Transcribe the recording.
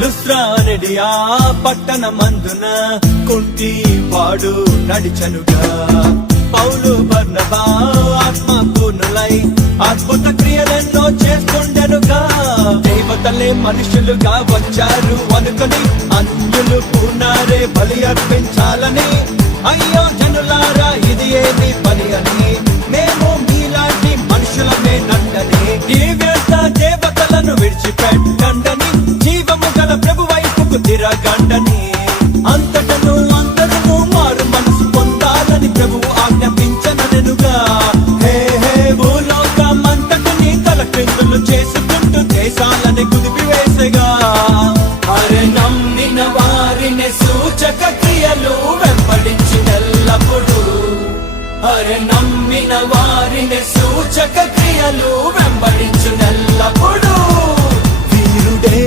లుస్త్రా అనేది ఆ పట్టణమందున కుంటి వాడు నడిచనుగా. పౌలు బర్నబా ఆత్మ పూర్ణులై అద్భుత క్రియలెన్నో చేస్తుండెనుగా. దేవతలే మనుషులుగా వచ్చారు అనుకుని అన్యులు పూనారే బలి అర్పించాలని. అయ్యో జనులారా ఇది ఏమి పని అని, మేము మీలాంటి మనుషులమే నండని. ఈ వ్యర్థ దేవతలను విడిచిపెట్టండని, జీవము గల ప్రభు వైపుకు తిరగండని. అంతటను అందరూ మారు మనసు పొందాలని ప్రభువు ఆజ్ఞాపించనెనుగా. హే హే భూలోకమంతటిని తలక్రిందులు చేసుకుంటూ దేశాలని కుదిపివేసగా. అరే నమ్మిన వారిని సూచక క్రియలు వెంబడించినెల్లప్పుడు. అరే నమ్మిన వారిని సూచక క్రియలు వెంబడించునెల్లప్పుడు. వీరుడే